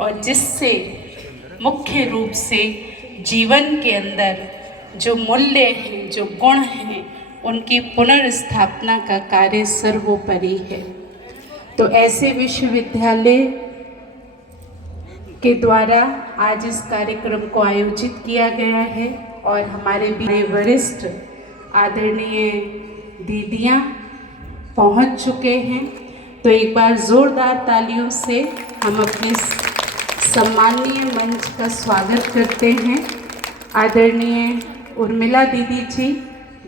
और जिससे मुख्य रूप से जीवन के अंदर जो मूल्य हैं, जो गुण हैं, उनकी पुनर्स्थापना का कार्य सर्वोपरि है। तो ऐसे विश्वविद्यालय के द्वारा आज इस कार्यक्रम को आयोजित किया गया है और हमारे भी वरिष्ठ आदरणीय दीदियाँ पहुंच चुके हैं। तो एक बार ज़ोरदार तालियों से हम अपने सम्माननीय मंच का स्वागत करते हैं। आदरणीय उर्मिला दीदी जी,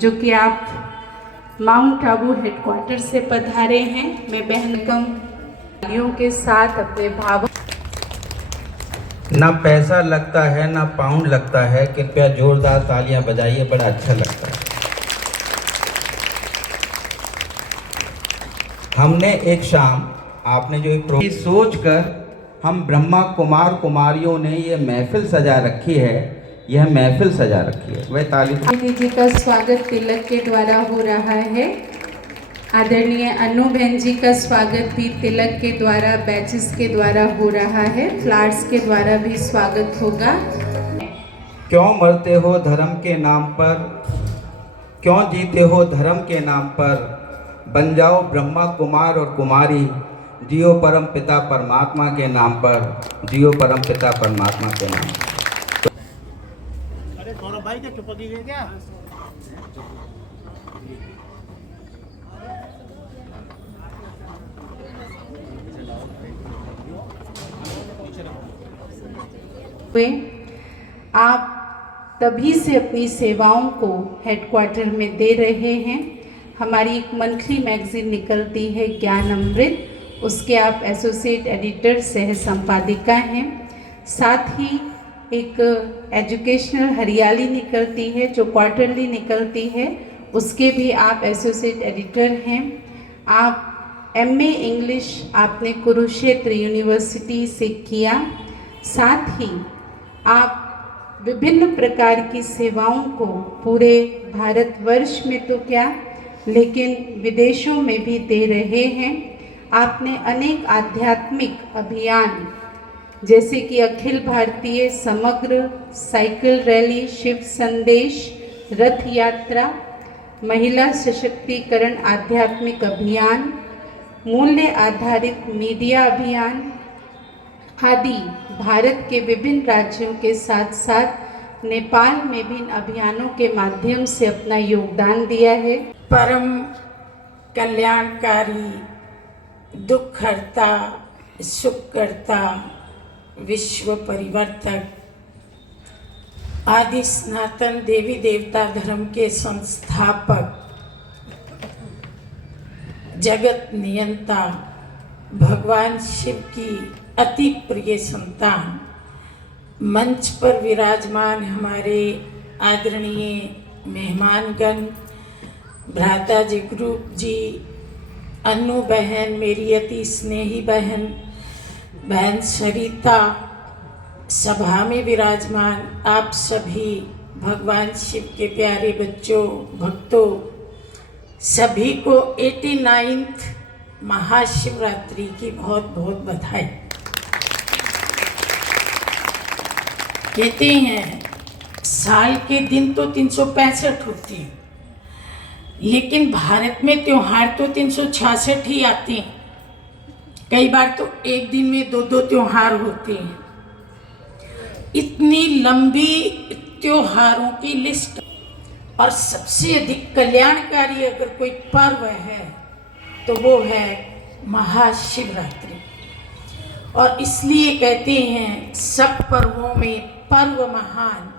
जो कि आप माउंट आबू हेडक्वार्टर से पधारे हैं, मैं बहनकम तालियों के साथ अपने भावों। ना पैसा लगता है ना पाउंड लगता है, कृपया जोरदार तालियां बजाइए, बड़ा अच्छा लगता है। हमने एक शाम आपने जो एक सोच कर हम ब्रह्मा कुमार कुमारियों ने ये महफिल सजा रखी है, यह महफिल सजा रखी है, वह ताली दीदी जी का स्वागत तिलक के द्वारा हो रहा है। आदरणीय अनु बहन जी का स्वागत भी तिलक के द्वारा, बैचेस के द्वारा हो रहा है। फ्लावर्स के द्वारा भी स्वागत होगा। क्यों मरते हो धर्म के नाम पर, क्यों जीते हो धर्म के नाम पर, बन जाओ ब्रह्मा कुमार और कुमारी, जियो परम पिता परमात्मा के नाम पर, जियो परम पिता परमात्मा के नाम पर। अरे थोड़ा भाई क्या चुप गए क्या? आप तभी से अपनी सेवाओं को हेडक्वार्टर में दे रहे हैं। हमारी एक मंथली मैगजीन निकलती है ज्ञान अमृत, उसके आप एसोसिएट एडिटर सह संपादिका हैं। साथ ही एक एजुकेशनल हरियाली निकलती है जो क्वार्टरली निकलती है, उसके भी आप एसोसिएट एडिटर हैं। आप एमए इंग्लिश आपने कुरुक्षेत्र यूनिवर्सिटी से किया। साथ ही आप विभिन्न प्रकार की सेवाओं को पूरे भारतवर्ष में तो क्या, लेकिन विदेशों में भी दे रहे हैं। आपने अनेक आध्यात्मिक अभियान जैसे कि अखिल भारतीय समग्र साइकिल रैली, शिव संदेश, रथ यात्रा, महिला सशक्तिकरण आध्यात्मिक अभियान, मूल्य आधारित मीडिया अभियान आदि भारत के विभिन्न राज्यों के साथ साथ नेपाल में भी इन अभियानों के माध्यम से अपना योगदान दिया है। परम कल्याणकारी, दुख हरता, सुख करता, विश्व परिवर्तक, आदि सनातन देवी देवता धर्म के संस्थापक, जगत नियंता, भगवान शिव की अति प्रिय संतान, मंच पर विराजमान हमारे आदरणीय मेहमानगण, भ्राता जी, ग्रुप जी, अनु बहन, मेरी अति स्नेही बहन सरिता, सभा में विराजमान आप सभी भगवान शिव के प्यारे बच्चों, भक्तों, सभी को 89th महाशिवरात्रि की बहुत बहुत बधाई। कहते हैं साल के दिन तो 365 होते हैं, लेकिन भारत में त्योहार तो 366 ही आते हैं। कई बार तो एक दिन में 2-2 त्योहार होते हैं। इतनी लंबी त्योहारों की लिस्ट, और सबसे अधिक कल्याणकारी अगर कोई पर्व है तो वो है महाशिवरात्रि। और इसलिए कहते हैं सब पर्वों में पर्व महान,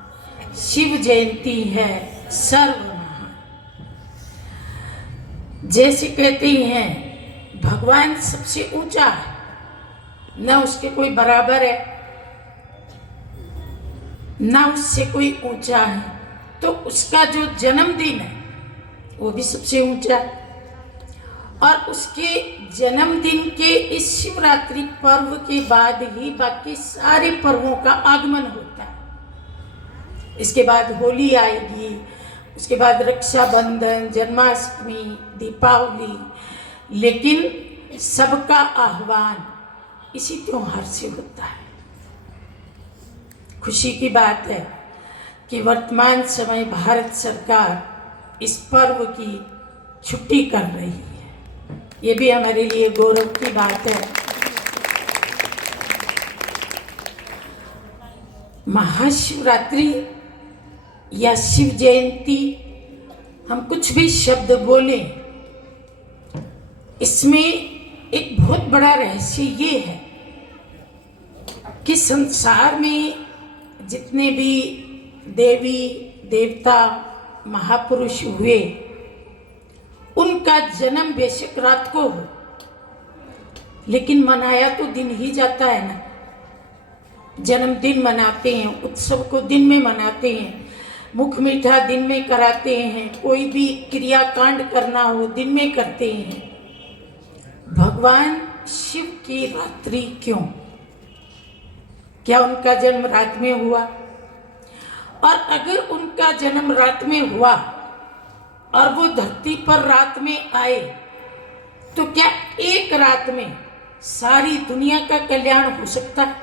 शिव जयंती है सर्व महान। जैसे कहते हैं भगवान सबसे ऊंचा है, न उसके कोई बराबर है, न उससे कोई ऊंचा है, तो उसका जो जन्मदिन है वो भी सबसे ऊंचा है। और उसके जन्मदिन के इस शिवरात्रि पर्व के बाद ही बाकी सारे पर्वों का आगमन होता है। इसके बाद होली आएगी, उसके बाद रक्षाबंधन, जन्माष्टमी, दीपावली, लेकिन सबका आह्वान इसी त्योहार से होता है। खुशी की बात है कि वर्तमान समय भारत सरकार इस पर्व की छुट्टी कर रही है। ये भी हमारे लिए गौरव की बात है। महाशिवरात्रि या शिव जयंती, हम कुछ भी शब्द बोलें, इसमें एक बहुत बड़ा रहस्य ये है कि संसार में जितने भी देवी देवता महापुरुष हुए, उनका जन्म बेशक रात को हो, लेकिन मनाया तो दिन ही जाता है ना। जन्मदिन मनाते हैं, उत्सव को दिन में मनाते हैं, मुख मीठा दिन में कराते हैं, कोई भी क्रियाकांड करना हो दिन में करते हैं। भगवान शिव की रात्रि क्यों? क्या उनका जन्म रात में हुआ? और अगर उनका जन्म रात में हुआ और वो धरती पर रात में आए, तो क्या एक रात में सारी दुनिया का कल्याण हो सकता है?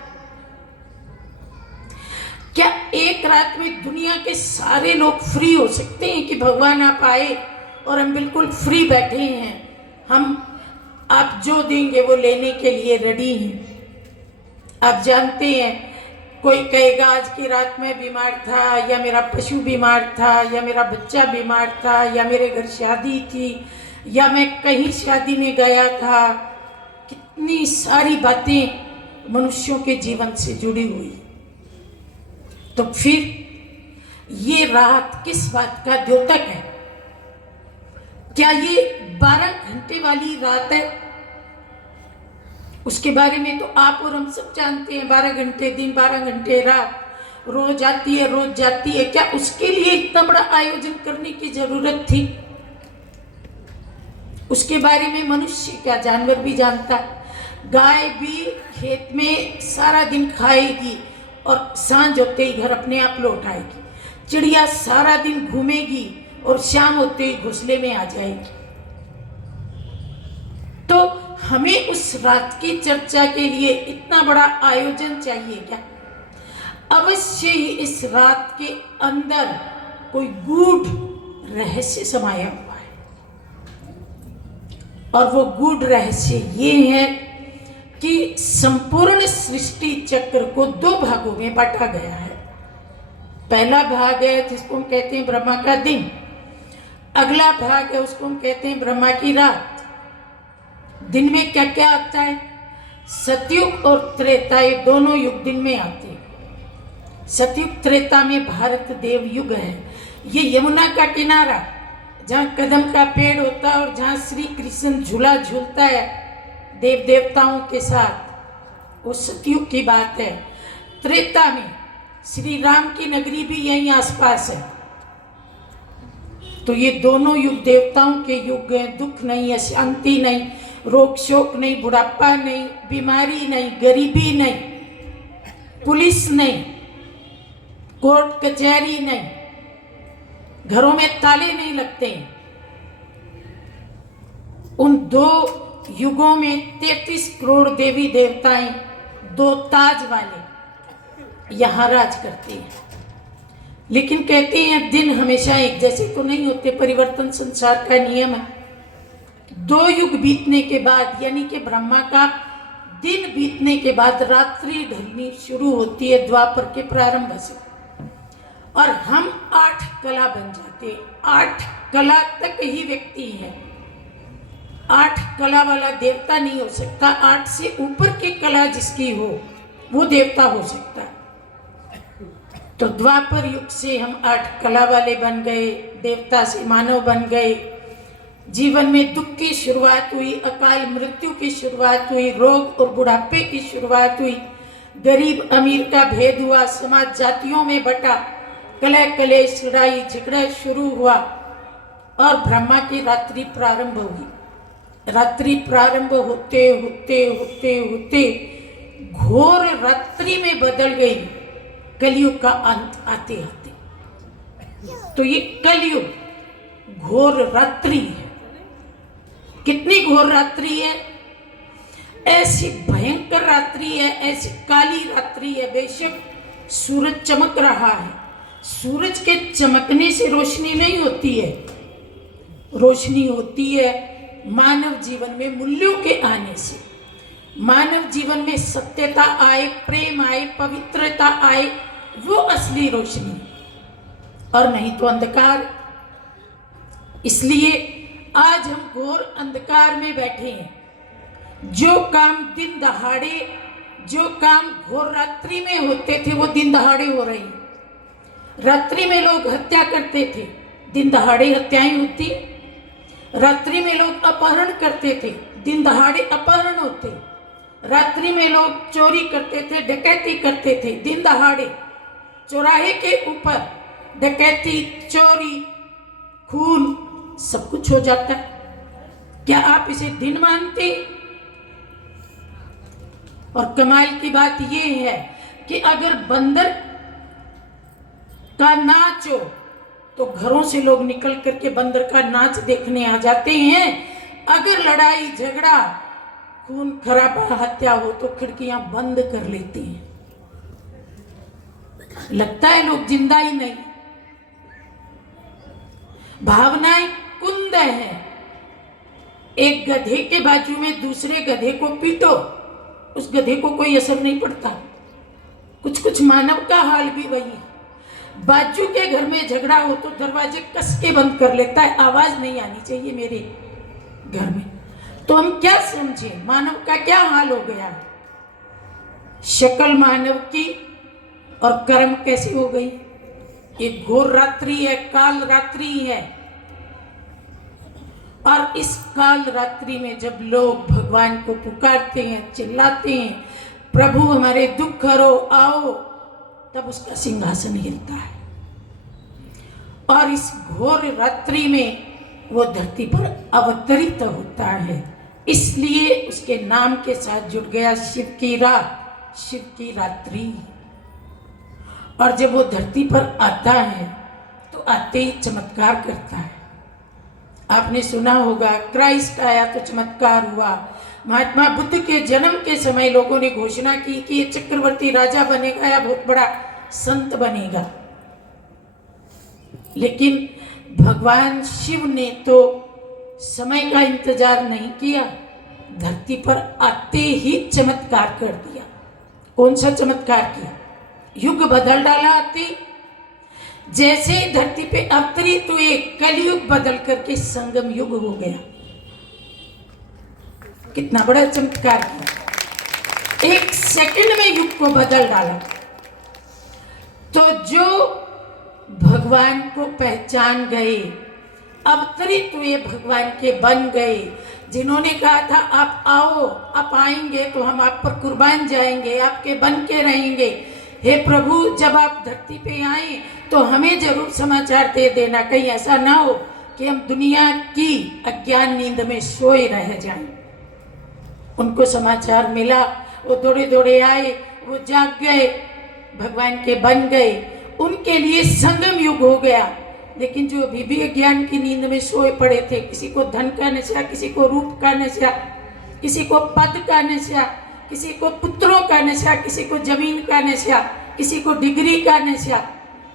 क्या एक रात में दुनिया के सारे लोग फ्री हो सकते हैं कि भगवान आप आए और हम बिल्कुल फ्री बैठे हैं, हम आप जो देंगे वो लेने के लिए रेडी हैं? आप जानते हैं, कोई कहेगा आज की रात में बीमार था, या मेरा पशु बीमार था, या मेरा बच्चा बीमार था, या मेरे घर शादी थी, या मैं कहीं शादी में गया था। कितनी सारी बातें मनुष्यों के जीवन से जुड़ी हुई। तो फिर ये रात किस बात का द्योतक है? क्या ये 12 घंटे वाली रात है? उसके बारे में तो आप और हम सब जानते हैं। 12 घंटे दिन, 12 घंटे रात, रोज आती है रोज जाती है। क्या उसके लिए इतना बड़ा आयोजन करने की जरूरत थी? उसके बारे में मनुष्य क्या, जानवर भी जानता है। गाय भी खेत में सारा दिन खाएगी और सांझ होते ही घर अपने आप लौट आएगी। चिड़िया सारा दिन घूमेगी और शाम होते ही घोंसले में आ जाएगी। तो हमें उस रात की चर्चा के लिए इतना बड़ा आयोजन चाहिए क्या? अवश्य ही इस रात के अंदर कोई गूढ़ रहस्य समाया हुआ है, और वो गूढ़ रहस्य ये है कि संपूर्ण सृष्टि चक्र को 2 भागों में बांटा गया है। पहला भाग है जिसको हम कहते हैं ब्रह्मा का दिन, अगला भाग है उसको हम कहते हैं ब्रह्मा की रात। दिन में क्या क्या आता है? सतयुग और त्रेता, ये दोनों युग दिन में आते हैं। सतयुग त्रेता में भारत देव युग है। ये यमुना का किनारा जहाँ कदम का पेड़ होता है और जहाँ श्री कृष्ण झूला झूलता है देव देवताओं के साथ, वो सतयुग की बात है। त्रेता में श्री राम की नगरी भी यहीं आसपास है। तो ये दोनों युग देवताओं के युग हैं। दुख नहीं, अशांति नहीं, रोग शोक नहीं, बुढ़ापा नहीं, बीमारी नहीं, गरीबी नहीं, पुलिस नहीं, कोर्ट कचहरी नहीं, घरों में ताले नहीं लगते। उन 2 युगों में 33 करोड़ देवी देवताएं 2 ताज वाले यहाँ राज करते हैं। लेकिन कहते हैं दिन हमेशा एक जैसे तो नहीं होते, परिवर्तन संसार का नियम है। 2 युग बीतने के बाद, यानी कि ब्रह्मा का दिन बीतने के बाद रात्रि ढलनी शुरू होती है द्वापर के प्रारंभ से, और हम 8 कला बन जाते हैं। 8 कला तक ही व्यक्ति है। 8 कला वाला देवता नहीं हो सकता। 8 से ऊपर की कला जिसकी हो वो देवता हो सकता है। तो द्वापर युग से हम 8 कला वाले बन गए, देवता से मानव बन गए। जीवन में दुख की शुरुआत हुई, अकाल मृत्यु की शुरुआत हुई, रोग और बुढ़ापे की शुरुआत हुई, गरीब अमीर का भेद हुआ, समाज जातियों में बटा, कलह कलेश लड़ाई झगड़ा शुरू हुआ, और ब्रह्मा की रात्रि प्रारंभ हुई। रात्रि प्रारंभ होते होते होते होते घोर रात्रि में बदल गई, कलयुग का अंत आते आते। तो ये कलयुग घोर रात्रि है। कितनी घोर रात्रि है? ऐसी भयंकर रात्रि है, ऐसी काली रात्रि है। बेशक सूरज चमक रहा है, सूरज के चमकने से रोशनी नहीं होती है। रोशनी होती है मानव जीवन में मूल्यों के आने से। मानव जीवन में सत्यता आए, प्रेम आए, पवित्रता आए, वो असली रोशनी, और नहीं तो अंधकार। इसलिए आज हम घोर अंधकार में बैठे हैं। जो काम दिन दहाड़े, जो काम घोर रात्रि में होते थे, वो दिन दहाड़े हो रहे हैं। रात्रि में लोग हत्या करते थे, दिन दहाड़े हत्याएं होती। रात्रि में लोग अपहरण करते थे, दिन दहाड़े अपहरण होते। रात्रि में लोग चोरी करते थे, डकैती करते थे, दिन दहाड़े। चौराहे के ऊपर डकैती, चोरी, खून, सब कुछ हो जाता है। क्या आप इसे दिन मानते? और कमाल की बात यह है कि अगर बंदर का नाच हो तो घरों से लोग निकल करके बंदर का नाच देखने आ जाते हैं। अगर लड़ाई झगड़ा, खून खराबा, हत्या हो तो खिड़कियां बंद कर लेते हैं। लगता है लोग जिंदा ही नहीं। भावनाएं कुंद है। एक गधे के बाजू में दूसरे गधे को पीटो, उस गधे को कोई असर नहीं पड़ता। कुछ कुछ मानव का हाल भी वही है। बाजू के घर में झगड़ा हो तो दरवाजे कस के बंद कर लेता है, आवाज नहीं आनी चाहिए मेरे घर में। तो हम क्या समझे मानव का क्या हाल हो गया है? शक्ल मानव की और कर्म कैसी हो गई? ये घोर रात्रि है, काल रात्रि है। और इस काल रात्रि में जब लोग भगवान को पुकारते हैं, चिल्लाते हैं, प्रभु हमारे दुख हरो, आओ, तब उसका सिंहासन हिलता है। और इस घोर रात्रि में वो धरती पर अवतरित होता है। इसलिए उसके नाम के साथ जुड़ गया शिव की रात, शिव की रात्रि। और जब वो धरती पर आता है तो आते ही चमत्कार करता है। आपने सुना होगा, क्राइस्ट आया तो चमत्कार हुआ। महात्मा बुद्ध के जन्म के समय लोगों ने घोषणा की कि ये चक्रवर्ती राजा बनेगा या बहुत बड़ा संत बनेगा। लेकिन भगवान शिव ने तो समय का इंतजार नहीं किया, धरती पर आते ही चमत्कार कर दिया। कौन सा चमत्कार किया? युग बदल डाला आते। जैसे धरती पे अवतरित हुए, कलयुग बदल करके संगम युग हो गया। कितना बड़ा चमत्कार किया, एक सेकंड में युग को बदल डाला। तो जो भगवान को पहचान गए, अवतरित हुए, भगवान के बन गए, जिन्होंने कहा था आप आओ, आप आएंगे तो हम आप पर कुर्बान जाएंगे, आपके बन के रहेंगे, हे प्रभु जब आप धरती पे आए तो हमें जरूर समाचार दे देना, कहीं ऐसा ना हो कि हम दुनिया की अज्ञान नींद में सोए रह जाएं। उनको समाचार मिला, वो दौड़े दौड़े आए, वो जाग गए, भगवान के बन गए। उनके लिए संगम युग हो गया। लेकिन जो अभी भी अज्ञान की नींद में सोए पड़े थे, किसी को धन का नशा, किसी को रूप का नशा, किसी को पद का नशा, किसी को पुत्रों का नशा, किसी को जमीन का नशा, किसी को डिग्री का नशा।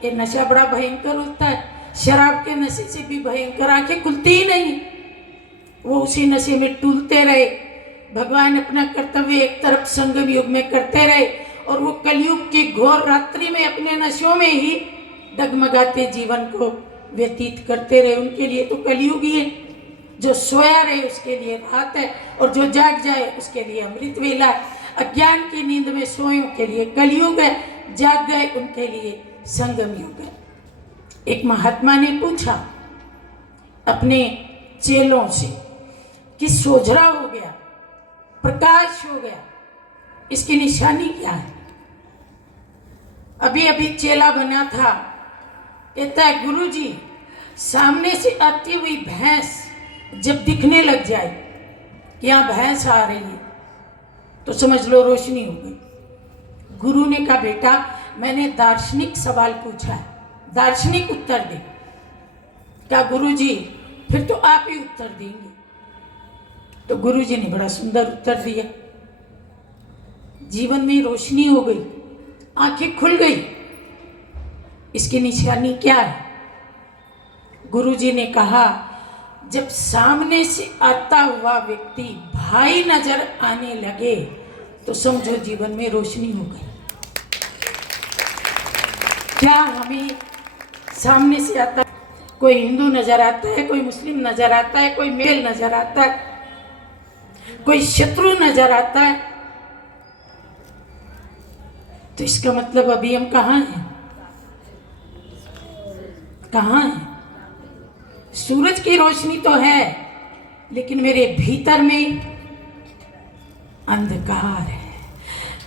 ये नशा बड़ा भयंकर होता है। शराब के नशे से भी भयंकर, आंखें खुलती ही नहीं, वो उसी नशे में टूलते रहे। भगवान अपना कर्तव्य एक तरफ संगम युग में करते रहे और वो कलयुग की घोर रात्रि में अपने नशों में ही डगमगाते जीवन को व्यतीत करते रहे। उनके लिए तो कलयुग ही है। जो सोया रहे उसके लिए रात है, और जो जाग जाए उसके लिए अमृत वेला। अज्ञान की नींद में सोयों के लिए कलयुग है, जाग गए उनके लिए संगम युग है। एक महात्मा ने पूछा अपने चेलों से कि सोझरा हो गया, प्रकाश हो गया, इसकी निशानी क्या है? अभी अभी चेला बना था, कहता है गुरुजी सामने से आती हुई भैंस जब दिखने लग जाए कि यहाँ भैंस आ रही है तो समझ लो रोशनी हो गई। गुरु ने कहा बेटा मैंने दार्शनिक सवाल पूछा है, दार्शनिक उत्तर दे। कहा गुरुजी फिर तो आप ही उत्तर देंगे। तो गुरुजी ने बड़ा सुंदर उत्तर दिया। जीवन में रोशनी हो गई, आंखें खुल गई। इसकी निशानी क्या है? गुरुजी ने कहा, जब सामने से आता हुआ व्यक्ति भाई नजर आने लगे तो समझो जीवन में रोशनी हो गई। क्या हमें सामने से आता, कोई हिंदू नजर आता है, कोई मुस्लिम नजर आता है, कोई मेल नजर आता है, कोई शत्रु नजर आता है, तो इसका मतलब अभी हम कहाँ हैं? कहाँ हैं? सूरज की रोशनी तो है, लेकिन मेरे भीतर में अंधकार है।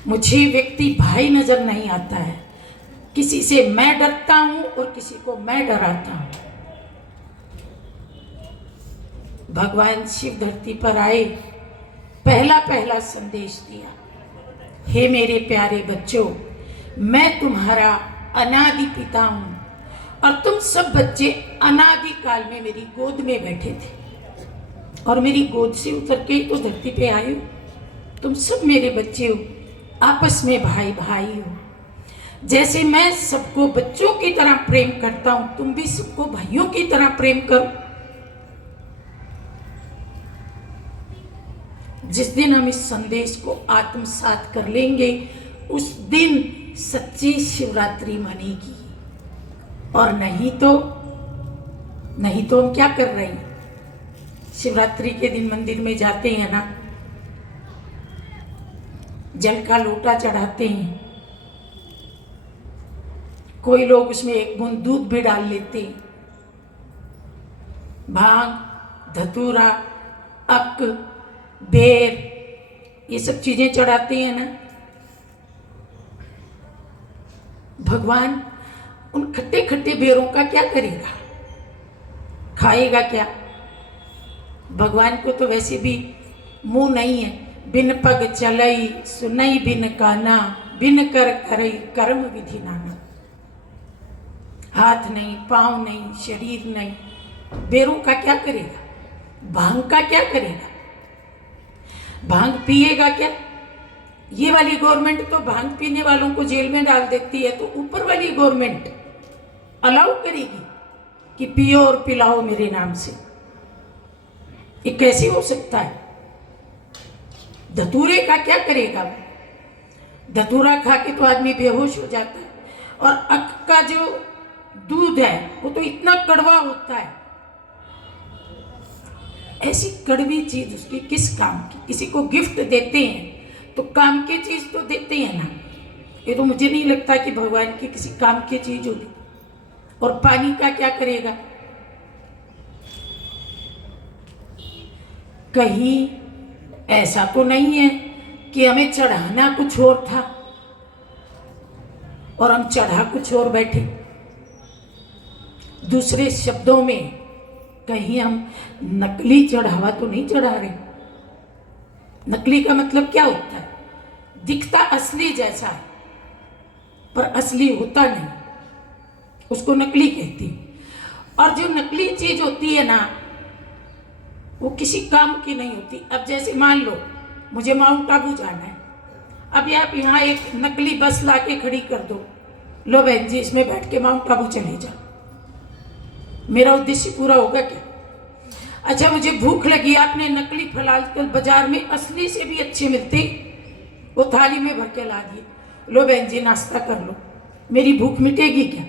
मुझे व्यक्ति भाई नजर नहीं आता है। किसी से मैं डरता हूं और किसी को मैं डराता हूं। भगवान शिव धरती पर आए, पहला संदेश दिया, हे मेरे प्यारे बच्चों, मैं तुम्हारा अनादि पिता हूं और तुम सब बच्चे अनादि काल में मेरी गोद में बैठे थे और मेरी गोद से उतर के तो धरती पे आए हो। तुम सब मेरे बच्चे हो, आपस में भाई भाई हो। जैसे मैं सबको बच्चों की तरह प्रेम करता हूं, तुम भी सबको भाइयों की तरह प्रेम करो। जिस दिन हम इस संदेश को आत्मसात कर लेंगे, उस दिन सच्ची शिवरात्रि मनेगी। और नहीं तो हम क्या कर रहे हैं? शिवरात्रि के दिन मंदिर में जाते हैं ना, जल का लोटा चढ़ाते हैं, कोई लोग उसमें एक बूंद दूध भी डाल लेते हैं, भांग, धतूरा, अक, बेर, ये सब चीजें चढ़ाते हैं ना। भगवान उन खट्टे खट्टे बेरों का क्या करेगा? खाएगा क्या? भगवान को तो वैसे भी मुंह नहीं है। बिन पग चलई सुनई बिन काना, बिन कर करई कर्म विधि नाना। हाथ नहीं, पांव नहीं, शरीर नहीं, बेरों का क्या करेगा? भांग का क्या करेगा? भांग पिएगा क्या? ये वाली गवर्नमेंट तो भांग पीने वालों को जेल में डाल देती है, तो ऊपर वाली गवर्नमेंट अलाउ करेगी कि पियो और पिलाओ मेरे नाम से? ये कैसे हो सकता है? धतूरे का क्या करेगा? धतूरा खा के तो आदमी बेहोश हो जाता है। और अक का जो दूध है वो तो इतना कड़वा होता है। ऐसी कड़वी चीज उसकी किस काम की? किसी को गिफ्ट देते हैं तो काम की चीज तो देते हैं ना। ये तो मुझे नहीं लगता कि भगवान की किसी काम की चीज होगी। और पानी का क्या करेगा? कहीं ऐसा तो नहीं है कि हमें चढ़ाना कुछ और था और हम चढ़ा कुछ और बैठे? दूसरे शब्दों में, कहीं हम नकली चढ़ावा तो नहीं चढ़ा रहे? नकली का मतलब क्या होता है? दिखता असली जैसा है पर असली होता नहीं, उसको नकली कहती है। और जो नकली चीज होती है ना, वो किसी काम की नहीं होती। अब जैसे मान लो मुझे माउंट आबू जाना है, अभी आप यहाँ एक नकली बस लाके खड़ी कर दो, लो बहन जी इसमें बैठ के माउंट आबू चले जाओ, मेरा उद्देश्य पूरा होगा क्या? अच्छा मुझे भूख लगी, आपने नकली फल आजकल बाजार में असली से भी अच्छे मिलते, वो थाली में भर के ला दिए, लो बहन जी नाश्ता कर लो, मेरी भूख मिटेगी क्या?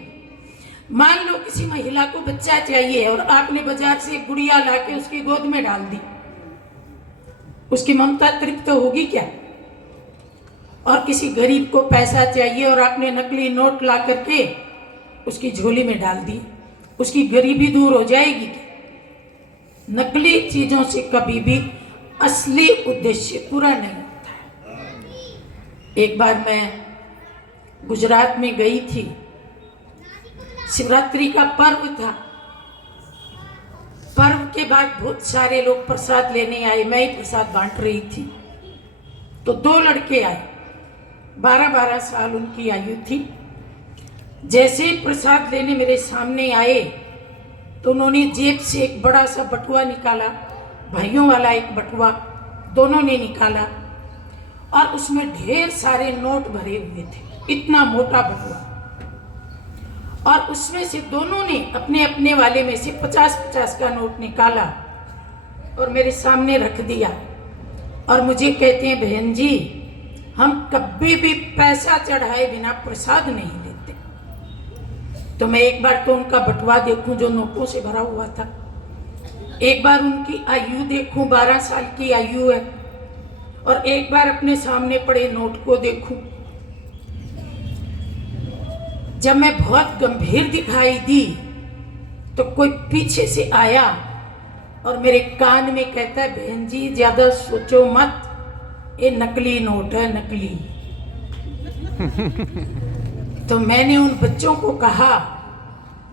मान लो किसी महिला को बच्चा चाहिए और आपने बाजार से एक गुड़िया लाके उसकी गोद में डाल दी, उसकी ममता तृप्त होगी क्या? और किसी गरीब को पैसा चाहिए और आपने नकली नोट ला करके उसकी झोली में डाल दी, उसकी गरीबी दूर हो जाएगी क्या? नकली चीजों से कभी भी असली उद्देश्य पूरा नहीं होता है। एक बार मैं गुजरात में गई थी, शिवरात्रि का पर्व था। पर्व के बाद बहुत सारे लोग प्रसाद लेने आए, मैं ही प्रसाद बांट रही थी। तो 2 लड़के आए, 12-12 साल उनकी आयु थी। जैसे ही प्रसाद लेने मेरे सामने आए तो उन्होंने जेब से एक बड़ा सा बटुआ निकाला, भाइयों वाला एक बटुआ दोनों ने निकाला और उसमें ढेर सारे नोट भरे हुए थे। इतना मोटा बटुआ, और उसमें से दोनों ने अपने अपने वाले में से 50-50 का नोट निकाला और मेरे सामने रख दिया और मुझे कहते हैं, बहन जी हम कभी भी पैसा चढ़ाए बिना प्रसाद नहीं लेते। तो मैं एक बार तो उनका बटुआ देखूं जो नोटों से भरा हुआ था, एक बार उनकी आयु देखूं, 12 साल की आयु है, और एक बार अपने सामने पड़े नोट को देखूं। जब मैं बहुत गंभीर दिखाई दी तो कोई पीछे से आया और मेरे कान में कहता है, बहन जी ज्यादा सोचो मत, ये नकली नोट है, नकली। तो मैंने उन बच्चों को कहा,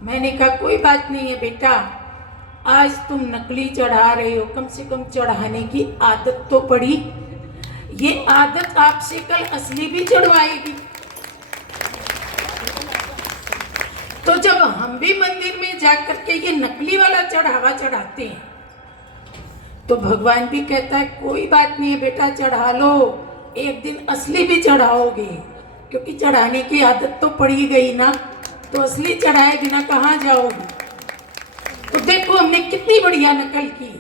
मैंने कहा कोई बात नहीं है बेटा, आज तुम नकली चढ़ा रहे हो, कम से कम चढ़ाने की आदत तो पड़ी, ये आदत आपसे कल असली भी चढ़वाएगी। तो जब हम भी मंदिर में जाकर के ये नकली वाला चढ़ावा चढ़ाते हैं तो भगवान भी कहता है कोई बात नहीं है बेटा, चढ़ा लो, एक दिन असली भी चढ़ाओगे, क्योंकि चढ़ाने की आदत तो पड़ी गई ना, तो असली चढ़ाए बिना कहाँ जाओगे। तो देखो हमने कितनी बढ़िया नकल की।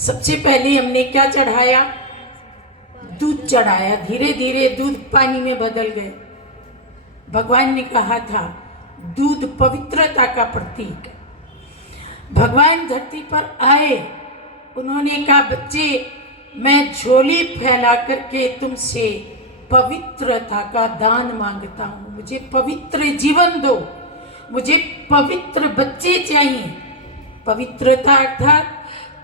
सबसे पहले हमने क्या चढ़ाया, दूध चढ़ाया, धीरे धीरे दूध पानी में बदल गए। भगवान ने कहा था दूध पवित्रता का प्रतीक है। भगवान धरती पर आए, उन्होंने कहा बच्चे मैं झोली फैला करके तुमसे पवित्रता का दान मांगता हूँ, मुझे पवित्र जीवन दो, मुझे पवित्र बच्चे चाहिए। पवित्रता अर्थात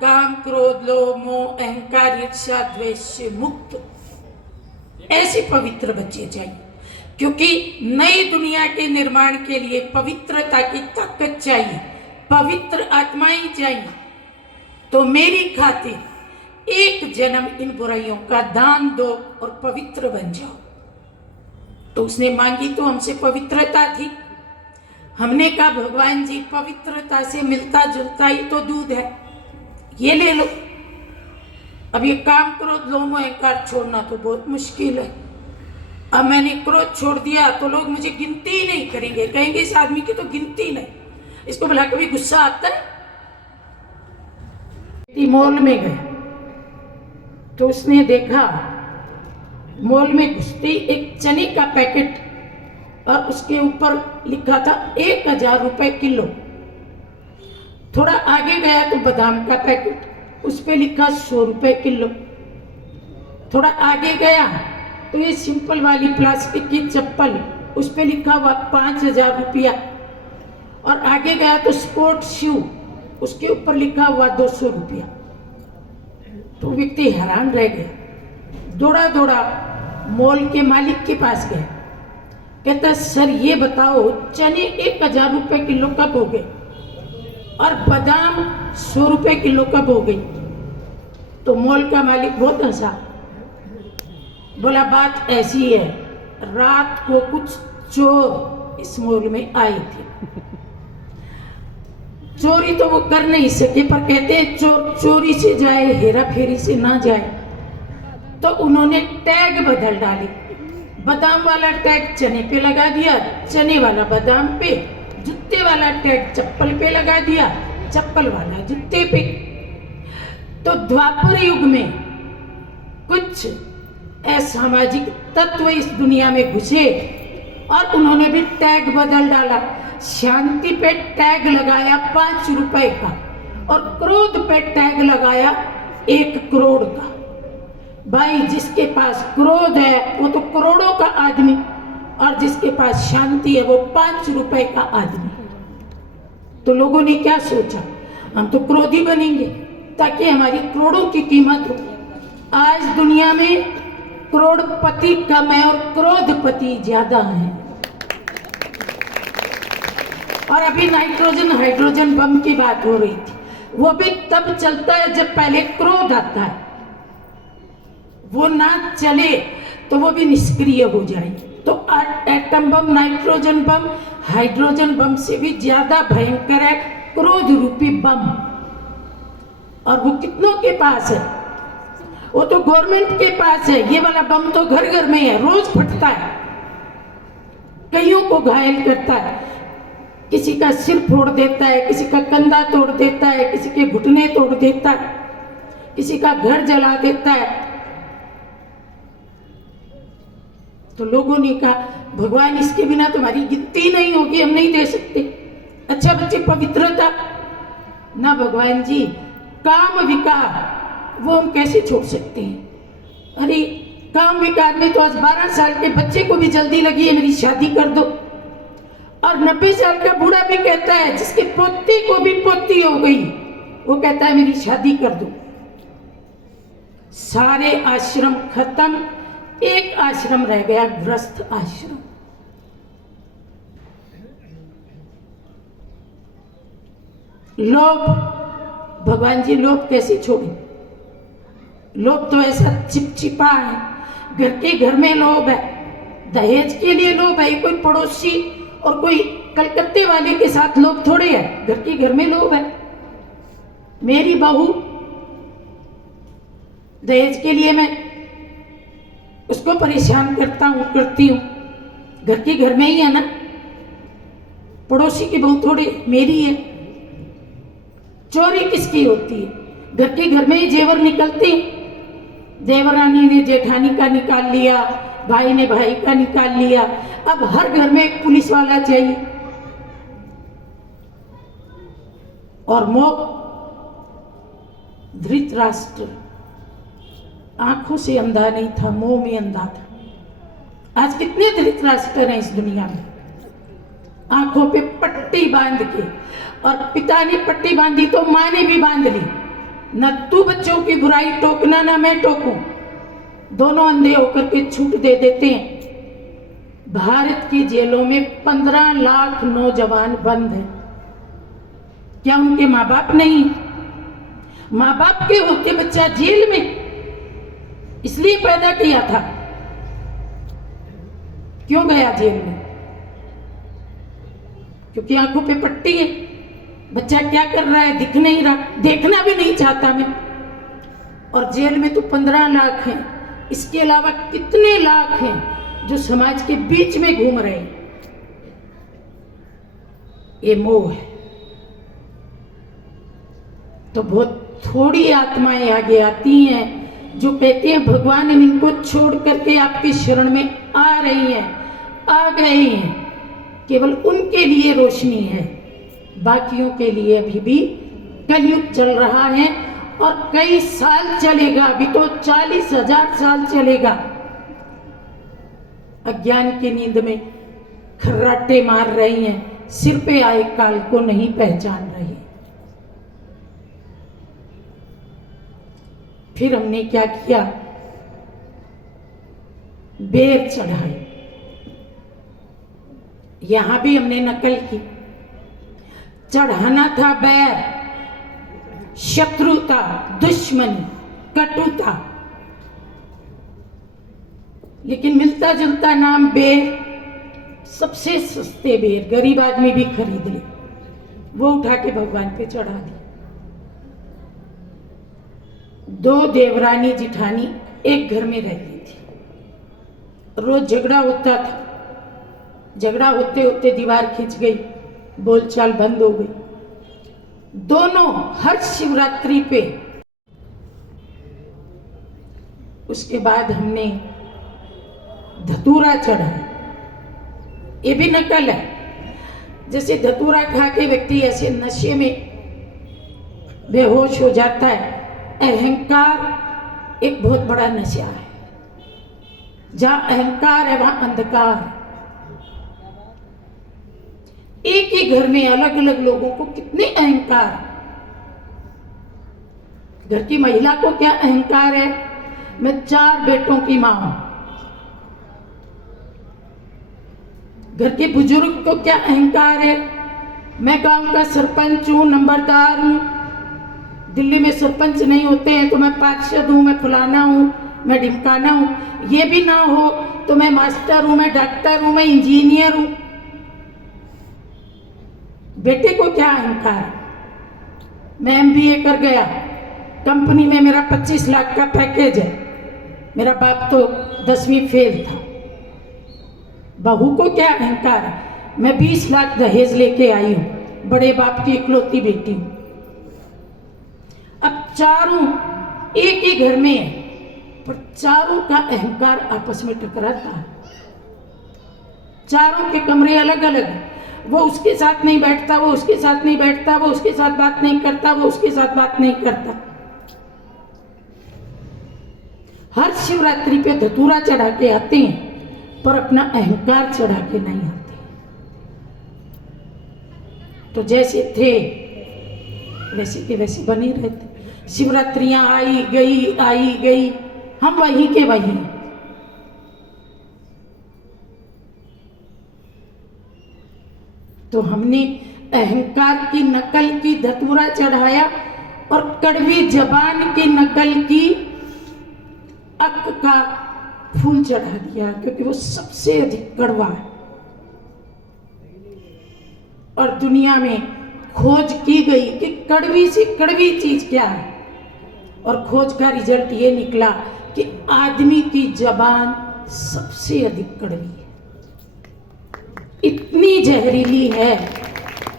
काम क्रोध लोभ मोह अहंकार ईर्ष्या द्वेष से मुक्त, ऐसे पवित्र बच्चे चाहिए। क्योंकि नई दुनिया के निर्माण के लिए पवित्रता की ताकत चाहिए, पवित्र आत्माएं चाहिए। तो मेरी खातिर एक जन्म इन बुराइयों का दान दो और पवित्र बन जाओ। तो उसने मांगी तो हमसे पवित्रता थी। हमने कहा भगवान जी पवित्रता से मिलता जुलता ही तो दूध है, ये ले लो। अब ये काम क्रोध लोभ मोह अहंकार छोड़ना तो बहुत मुश्किल है। अब मैंने क्रोध छोड़ दिया तो लोग मुझे गिनती ही नहीं करेंगे, कहेंगे इस आदमी की तो गिनती नहीं, इसको भला कभी गुस्सा आता है। मॉल में गए तो उसने देखा, मॉल में घुसते एक चने का पैकेट और उसके ऊपर लिखा था 1000 रुपए किलो। थोड़ा आगे गया तो बादाम का पैकेट, उस पे लिखा 100 रुपए किलो। थोड़ा आगे गया तो ये सिंपल वाली प्लास्टिक की चप्पल, उस पे लिखा हुआ 5000 रुपया। और आगे गया तो स्पोर्ट शू, उसके ऊपर लिखा हुआ 200 रुपया। तो व्यक्ति हैरान रह गया, दौड़ा दौड़ा मॉल के मालिक के पास गया। कहता सर ये बताओ चने 1000 रुपए किलो कब हो गए और बादाम 100 रुपए किलो कब हो गई। तो मॉल का मालिक बहुत हंसा, बोला बात ऐसी है, रात को कुछ चोर इस मॉल में आए थे। चोरी तो वो कर नहीं सके, पर कहते हैं चोर चोरी से जाए हेरा फेरी से ना जाए। तो उन्होंने टैग बदल डाले, बादाम वाला टैग चने पे लगा दिया, चने वाला बादाम पे, जूते वाला टैग चप्पल पे लगा दिया, चप्पल वाला जूते पे। तो द्वापर युग में कुछ असामाजिक तत्व इस दुनिया में घुसे और उन्होंने भी टैग बदल डाला। शांति पे टैग लगाया 5 रुपए का और क्रोध पे टैग लगाया 1 करोड़ का। भाई जिसके पास क्रोध है वो तो करोड़ों का आदमी, और जिसके पास शांति है वो 5 रुपए का आदमी। तो लोगों ने क्या सोचा, हम तो क्रोधी बनेंगे ताकि हमारी करोड़ों की कीमत हो। आज दुनिया में करोड़पति कम है और क्रोधपति ज्यादा है। और अभी नाइट्रोजन हाइड्रोजन बम की बात हो रही थी, वो भी तब चलता है जब पहले क्रोध आता है। वो ना चले तो वो भी निष्क्रिय हो जाए। तो एटम बम, नाइट्रोजन बम, हाइड्रोजन बम से भी ज्यादा भयंकर है क्रोध रूपी बम। और वो कितनों के पास है, वो तो गवर्नमेंट के पास है। ये वाला बम तो घर घर में है, रोज फटता है। कईयों को घायल करता है, किसी का सिर फोड़ देता है, किसी का कंधा तोड़ देता है, किसी के घुटने तोड़ देता है, किसी का घर जला देता है। तो लोगों ने कहा भगवान इसके बिना तुम्हारी गिनती नहीं होगी, हम नहीं दे सकते। अच्छा बच्चे, पवित्रता ना भगवान जी, काम विकार वो हम कैसे छोड़ सकते हैं? अरे काम विकार में तो आज 12 साल के बच्चे को भी जल्दी लगी है मेरी शादी कर दो, और 90 साल का बूढ़ा भी कहता है, जिसके पोती को भी पोती हो गई, वो कहता है मेरी शादी कर दो। सारे आश्रम खत्म, एक आश्रम रह गया, गृहस्थ आश्रम। लोभ, भगवान जी लोभ कैसे छोड़े? लोभ तो ऐसा चिपचिपा है, घर के घर में लोभ है, दहेज के लिए लोभ है। कोई पड़ोसी और कोई कलकत्ते वाले के साथ लोभ थोड़े है, घर के घर में लोभ है। मेरी बहू, दहेज के लिए मैं उसको परेशान करती हूँ, घर के घर में ही है ना, पड़ोसी की बहू थोड़ी मेरी है। चोरी किसकी होती है? घर के घर में ही जेवर निकलते, देवरानी ने जेठानी का निकाल लिया, भाई ने भाई का निकाल लिया, अब हर घर में एक पुलिस वाला चाहिए। और मोह, धृतराष्ट्र आंखों से अंधा नहीं था, मोह में अंधा था। आज कितने धृतराष्ट्र हैं इस दुनिया में, आंखों पे पट्टी बांध के, और पिता ने पट्टी बांधी तो माँ ने भी बांध ली। न तू बच्चों की बुराई टोकना, ना मैं टोकूं, दोनों अंधे होकर के छूट दे देते हैं। भारत की जेलों में 15 लाख नौजवान बंद हैं। क्या उनके माँ बाप नहीं? माँ बाप के होते बच्चा जेल में इसलिए पैदा किया था, क्यों गया जेल में? क्योंकि आंखों पे पट्टी है, बच्चा क्या कर रहा है दिख नहीं रहा, देखना भी नहीं चाहता मैं। और जेल में तो 15 लाख हैं, इसके अलावा कितने लाख हैं जो समाज के बीच में घूम रहे हैं। ये मोह है। तो बहुत थोड़ी आत्माएं आगे आती हैं जो कहती हैं भगवान हम इनको छोड़ करके आपकी शरण में आ रही हैं, आ गए हैं। केवल उनके लिए रोशनी है, बाकियों के लिए अभी भी कलयुग चल रहा है, और कई साल चलेगा, अभी तो 40,000 साल चलेगा। अज्ञान की नींद में खर्राटे मार रही हैं, सिर पे आए काल को नहीं पहचान रही। फिर हमने क्या किया? बेर चढ़ाई। यहां भी हमने नकल की। चढ़ाना था बैर, शत्रुता, दुश्मनी, कटुता, लेकिन मिलता जुलता नाम बेर। सबसे सस्ते बेर गरीब आदमी भी खरीद ले, वो उठा के भगवान पे चढ़ा दी। 2 देवरानी जिठानी एक घर में रहती थी। रोज झगड़ा होता था, झगड़ा होते होते दीवार खिंच गई, बोलचाल बंद हो गई। दोनों हर शिवरात्रि पे, उसके बाद हमने धतूरा चढ़ाया। ये भी नकल है। जैसे धतूरा खा के व्यक्ति ऐसे नशे में बेहोश हो जाता है। अहंकार एक बहुत बड़ा नशा है। जहां अहंकार है वहां अंधकार है। एक ही घर में अलग अलग लोगों को कितने अहंकार। घर की महिला को क्या अहंकार है, मैं 4 बेटों की मां हूं। घर के बुजुर्ग को क्या अहंकार है, मैं गांव का सरपंच हूं, नंबरदार हूं। दिल्ली में सरपंच नहीं होते हैं तो मैं पार्षद हूं, मैं फलाना हूं, मैं ढिमकाना हूं। ये भी ना हो तो मैं मास्टर हूं, मैं डॉक्टर हूं, मैं इंजीनियर हूं। बेटे को क्या अहंकार, मैं MBA कर गया, कंपनी में मेरा 25 लाख का पैकेज है, मेरा बाप तो 10वीं फेल था। बहू को क्या अहंकार है, मैं 20 लाख दहेज लेके आई हूं, बड़े बाप की इकलौती बेटी हूं। अब चारों एक ही घर में है, पर चारों का अहंकार आपस में टकराता है। चारों के कमरे अलग अलग हैं, वो उसके साथ नहीं बैठता, वो उसके साथ नहीं बैठता, वो उसके साथ बात नहीं करता, वो उसके साथ बात नहीं करता। हर शिवरात्रि पे धतूरा चढ़ा के आते हैं, पर अपना अहंकार चढ़ा के नहीं आते। तो जैसे थे वैसे के वैसे बने रहते। शिवरात्रियां आई गई, हम वहीं के वहीं। तो हमने अहंकार की नकल की धतूरा चढ़ाया और कड़वी जबान की नकल की अक का फूल चढ़ा दिया, क्योंकि वो सबसे अधिक कड़वा है। और दुनिया में खोज की गई कि कड़वी से कड़वी चीज क्या है, और खोज का रिजल्ट ये निकला कि आदमी की जबान सबसे अधिक कड़वी है, इतनी जहरीली है।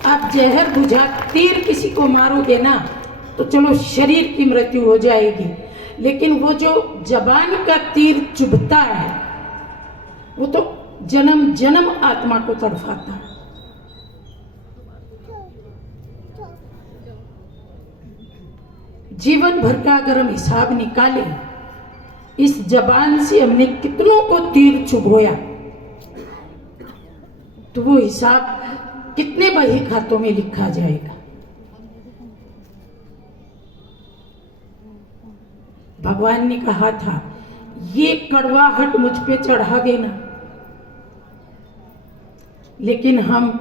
आप जहर बुझा तीर किसी को मारोगे ना तो चलो शरीर की मृत्यु हो जाएगी, लेकिन वो जो जबान का तीर चुभता है वो तो जन्म जन्म आत्मा को तड़फाता है। जीवन भर का अगर हम हिसाब निकालें, इस जबान से हमने कितनों को तीर चुभोया, तो वो हिसाब कितने बही खातों में लिखा जाएगा। भगवान ने कहा था ये कड़वाहट मुझ पे चढ़ा देना, लेकिन हम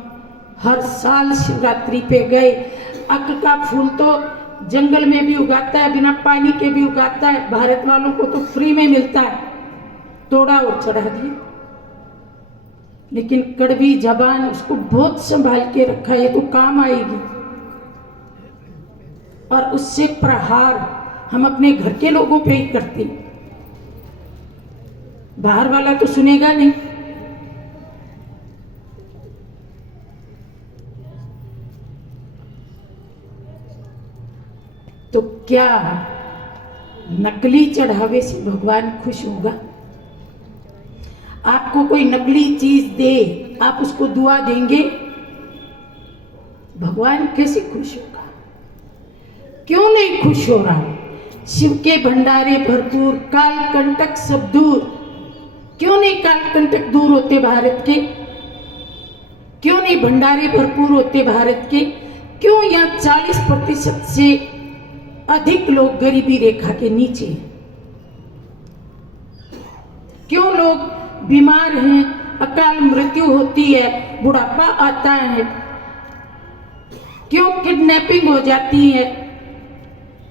हर साल शिवरात्रि पे गए। अक का फूल तो जंगल में भी उगाता है, बिना पानी के भी उगाता है, भारत वालों को तो फ्री में मिलता है, तोड़ा और चढ़ा दिया। लेकिन कड़वी जबान उसको बहुत संभाल के रखा, ये तो काम आएगी। और उससे प्रहार हम अपने घर के लोगों पे ही करते, बाहर वाला तो सुनेगा नहीं। तो क्या नकली चढ़ावे से भगवान खुश होगा? आपको कोई नकली चीज दे, आप उसको दुआ देंगे? भगवान कैसे खुश होगा? क्यों नहीं खुश हो रहा? शिव के भंडारे भरपूर, काल कंटक सब दूर। क्यों नहीं काल कंटक दूर होते भारत के? क्यों नहीं भंडारे भरपूर होते भारत के? क्यों यहाँ 40% से अधिक लोग गरीबी रेखा के नीचे? क्यों लोग बीमार हैं, अकाल मृत्यु होती है, बुढ़ापा आता है? क्यों किडनैपिंग हो जाती है?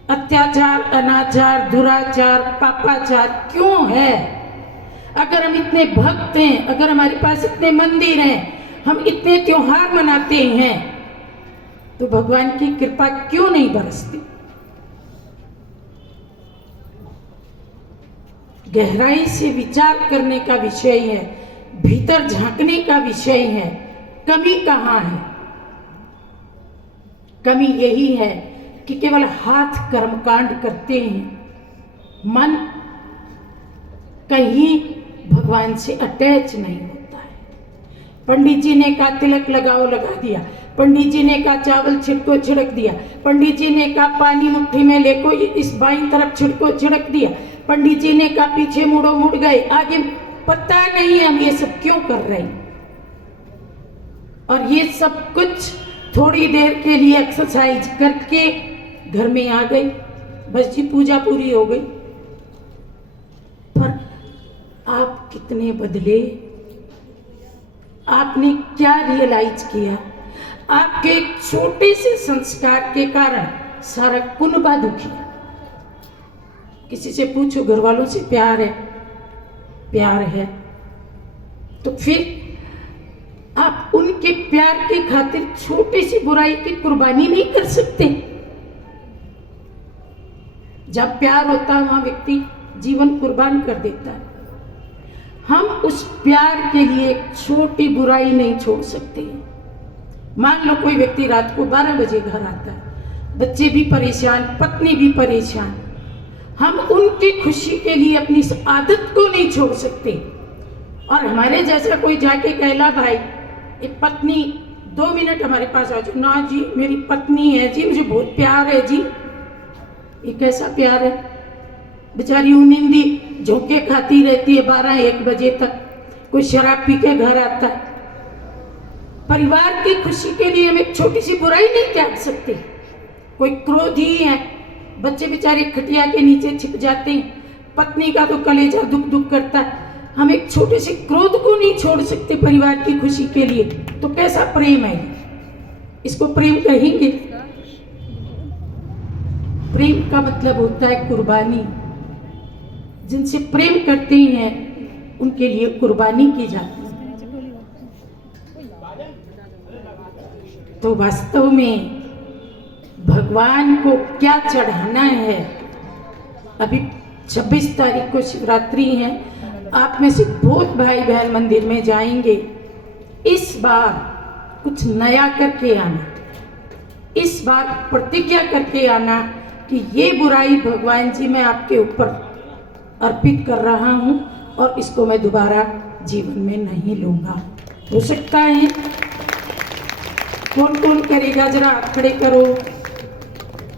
अत्याचार, अनाचार, दुराचार, पापाचार क्यों है? अगर हम इतने भक्त हैं, अगर हमारे पास इतने मंदिर हैं, हम इतने त्योहार मनाते हैं, तो भगवान की कृपा क्यों नहीं बरसती? गहराई से विचार करने का विषय है, भीतर झांकने का विषय है। कमी कहाँ है? कमी यही है कि केवल हाथ कर्मकांड करते हैं, मन कहीं भगवान से अटैच नहीं होता है। पंडित जी ने कहा तिलक लगाओ, लगा दिया। पंडित जी ने कहा चावल छिड़को, छिड़क दिया। पंडित जी ने कहा पानी मुट्ठी में लेको, इस बाईं तरफ छिड़को, छिड़क दिया। पंडित जी ने कहा पीछे मुड़ो, मुड़ गए। आगे पता नहीं है हम ये सब क्यों कर रहे हैं। और ये सब कुछ थोड़ी देर के लिए एक्सरसाइज करके घर में आ गई, बस जी पूजा पूरी हो गई। पर आप कितने बदले? आपने क्या रियलाइज किया? आपके एक छोटे से संस्कार के कारण सारा कुनबा दुखी है। किसी से पूछो, घर वालों से प्यार है? प्यार है। तो फिर आप उनके प्यार की खातिर छोटी सी बुराई की कुर्बानी नहीं कर सकते? जब प्यार होता है वहां व्यक्ति जीवन कुर्बान कर देता है। हम उस प्यार के लिए एक छोटी बुराई नहीं छोड़ सकते। मान लो कोई व्यक्ति रात को 12 बजे घर आता है, बच्चे भी परेशान, पत्नी भी परेशान, हम उनकी खुशी के लिए अपनी इस आदत को नहीं छोड़ सकते। और हमारे जैसा कोई जाके कहला भाई एक पत्नी 2 मिनट हमारे पास आ जाओ, ना जी मेरी पत्नी है जी, मुझे बहुत प्यार है जी। ये कैसा प्यार है? बेचारी नींदी झोंके खाती रहती है 12-1 बजे तक, कोई शराब पी के घर आता है। परिवार की खुशी के लिए हम एक छोटी सी बुराई नहीं त्याग सकते। कोई क्रोधी है, बच्चे बेचारे खटिया के नीचे छिप जाते हैं, पत्नी का तो कलेजा दुख दुख करता है, हम एक छोटे से क्रोध को नहीं छोड़ सकते परिवार की खुशी के लिए। तो कैसा प्रेम है? इसको प्रेम कहेंगे? प्रेम का मतलब होता है कुर्बानी। जिनसे प्रेम करते हैं उनके लिए कुर्बानी की जाती है। तो वास्तव में भगवान को क्या चढ़ाना है? अभी 26 तारीख को शिवरात्रि है, आप में से बहुत भाई बहन मंदिर में जाएंगे। इस बार कुछ नया करके आना, इस बार प्रतिज्ञा करके आना कि ये बुराई भगवान जी मैं आपके ऊपर अर्पित कर रहा हूँ और इसको मैं दोबारा जीवन में नहीं लूँगा। हो सकता है कौन कौन करेगा? जरा हाथ खड़े करो।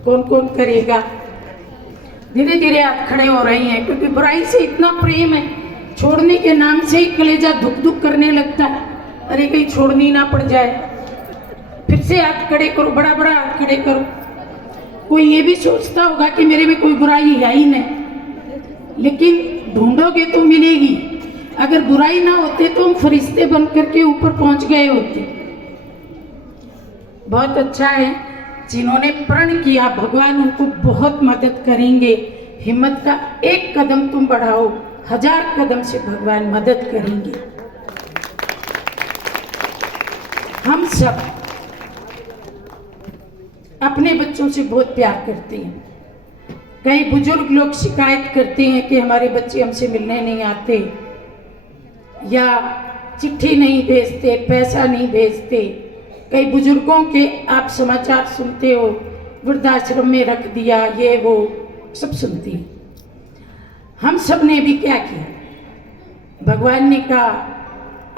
कौन कौन करेगा? धीरे धीरे हाथ खड़े हो रही हैं, क्योंकि बुराई से इतना प्रेम है, छोड़ने के नाम से ही कलेजा धुक धुक करने लगता है। अरे कहीं छोड़नी ना पड़ जाए। फिर से हाथ खड़े करो, बड़ा बड़ा हाथ खड़े करो। कोई ये भी सोचता होगा कि मेरे में कोई बुराई है ही नहीं, लेकिन ढूंढोगे तो मिलेगी। अगर बुराई ना होते तो हम फरिश्ते बन करके ऊपर पहुंच गए होते। बहुत अच्छा है जिन्होंने प्रण किया, भगवान उनको बहुत मदद करेंगे। हिम्मत का एक कदम तुम बढ़ाओ, 1000 कदम से भगवान मदद करेंगे। हम सब अपने बच्चों से बहुत प्यार करते हैं। कई बुजुर्ग लोग शिकायत करते हैं कि हमारे बच्चे हमसे मिलने नहीं आते, या चिट्ठी नहीं भेजते, पैसा नहीं भेजते। कई बुजुर्गों के आप समाचार सुनते हो, वृद्धाश्रम में रख दिया, ये वो सब सुनती हैं। हम सब ने भी क्या किया? भगवान ने कहा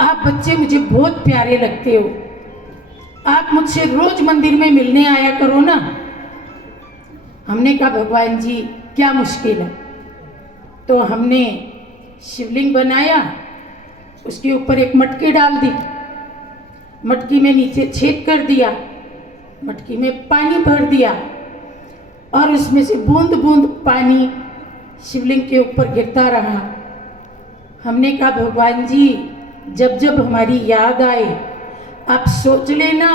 आप बच्चे मुझे बहुत प्यारे लगते हो, आप मुझसे रोज मंदिर में मिलने आया करो ना। हमने कहा भगवान जी क्या मुश्किल है? तो हमने शिवलिंग बनाया, उसके ऊपर एक मटकी डाल दी, मटकी में नीचे छेद कर दिया, मटकी में पानी भर दिया और उसमें से बूंद बूंद पानी शिवलिंग के ऊपर गिरता रहा। हमने कहा भगवान जी जब जब हमारी याद आए आप सोच लेना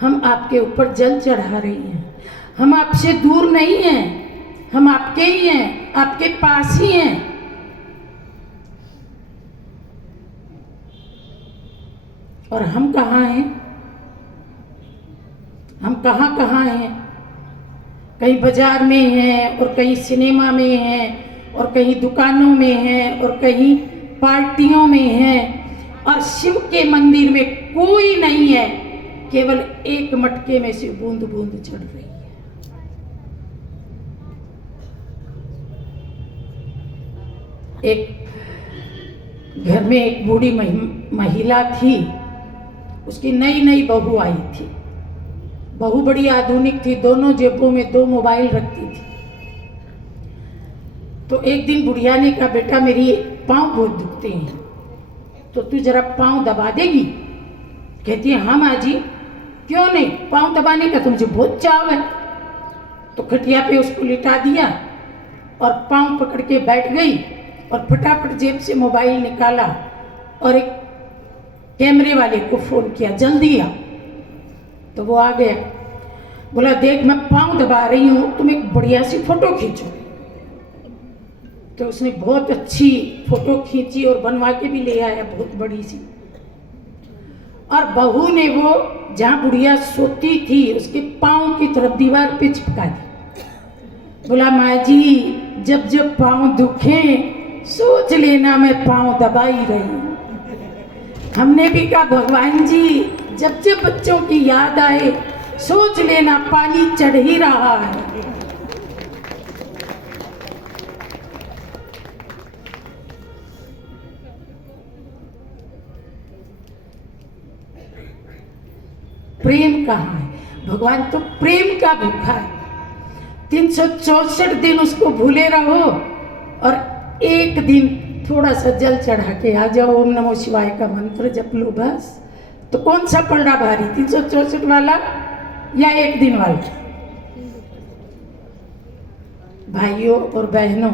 हम आपके ऊपर जल चढ़ा रही हैं, हम आपसे दूर नहीं हैं, हम आपके ही हैं, आपके पास ही हैं। और हम कहाँ हैं? हम कहाँ कहाँ हैं? कहीं बाजार में हैं और कहीं सिनेमा में हैं और कहीं दुकानों में हैं और कहीं पार्टियों में हैं, और शिव के मंदिर में कोई नहीं है, केवल एक मटके में से बूंद बूंद चढ़ रही है। एक घर में एक बूढ़ी महिला थी, उसकी नई नई बहू आई थी। बहू बड़ी आधुनिक थी, दोनों जेबों में 2 मोबाइल रखती थी। तो एक दिन बुढ़िया ने कहा बेटा मेरी पाँव बहुत दुखते हैं, तो तू जरा पाँव दबा देगी? कहती है हाँ माँ जी, क्यों नहीं, पाँव दबाने का तो मुझे बहुत चाव है। तो खटिया पे उसको लिटा दिया और पाँव पकड़ के बैठ गई और फटाफट जेब से मोबाइल निकाला और एक कैमरे वाले को फ़ोन किया, जल्दी आ। तो वो आ गया, बोला देख मैं पाँव दबा रही हूँ, तुम एक बढ़िया सी फ़ोटो खींचो। तो उसने बहुत अच्छी फ़ोटो खींची और बनवा के भी ले आया बहुत बड़ी सी। और बहू ने वो जहाँ बुढ़िया सोती थी उसके पाँव की तरफ दीवार पे चिपका दी। बोला माँ जी जब जब पाँव दुखे सोच लेना मैं पांव दबा ही रही हूं। हमने भी कहा भगवान जी जब जब बच्चों की याद आए सोच लेना पानी चढ़ ही रहा है। प्रेम कहाँ है? भगवान तो प्रेम का भूखा है। 364 दिन उसको भूले रहो और एक दिन थोड़ा सा जल चढ़ा के आ जाओ, ओम नमो शिवाय का मंत्र जप लो बस। तो कौन सा पड़ रहा भारी, 364 वाला या एक दिन वाला? भाइयों और बहनों,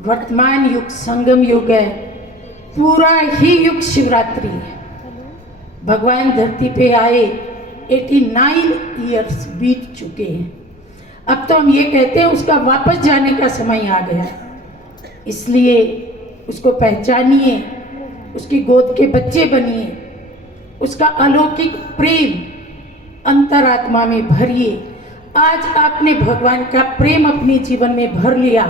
वर्तमान युग संगम युग है, पूरा ही युग शिवरात्रि है। भगवान धरती पे आए 89 ईयर्स बीत चुके हैं। अब तो हम ये कहते हैं उसका वापस जाने का समय आ गया। इसलिए उसको पहचानिए, उसकी गोद के बच्चे बनिए, उसका अलौकिक प्रेम अंतरात्मा में भरिए। आज आपने भगवान का प्रेम अपने जीवन में भर लिया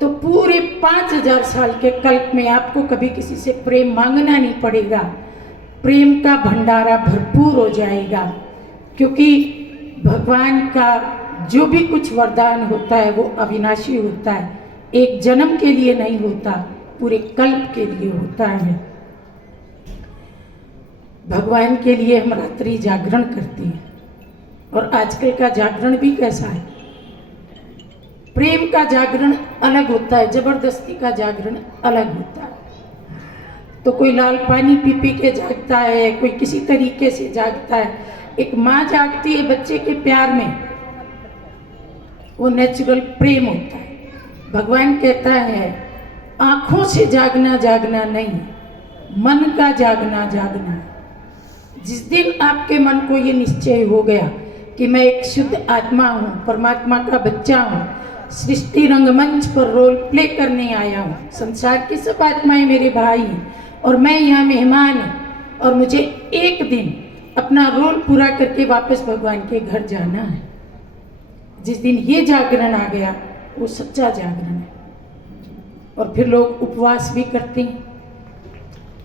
तो पूरे 5000 साल के कल्प में आपको कभी किसी से प्रेम मांगना नहीं पड़ेगा। प्रेम का भंडारा भरपूर हो जाएगा, क्योंकि भगवान का जो भी कुछ वरदान होता है वो अविनाशी होता है, एक जन्म के लिए नहीं होता, पूरे कल्प के लिए होता है। भगवान के लिए हम रात्रि जागरण करते हैं और आजकल का जागरण भी कैसा है? प्रेम का जागरण अलग होता है, जबरदस्ती का जागरण अलग होता है। तो कोई लाल पानी पी पी के जागता है, कोई किसी तरीके से जागता है। एक माँ जागती है बच्चे के प्यार में, वो नेचुरल प्रेम होता है। भगवान कहता है आंखों से जागना जागना नहीं, मन का जागना जागना। जिस दिन आपके मन को ये निश्चय हो गया कि मैं एक शुद्ध आत्मा हूँ, परमात्मा का बच्चा हूँ, सृष्टि रंगमंच पर रोल प्ले करने आया हूँ, संसार की सब आत्माएं मेरे भाई हैं और मैं यहाँ मेहमान हूँ और मुझे एक दिन अपना रोल पूरा करके वापस भगवान के घर जाना है। जिस दिन ये जागरण आ गया वो सच्चा जागरण है। और फिर लोग उपवास भी करते हैं।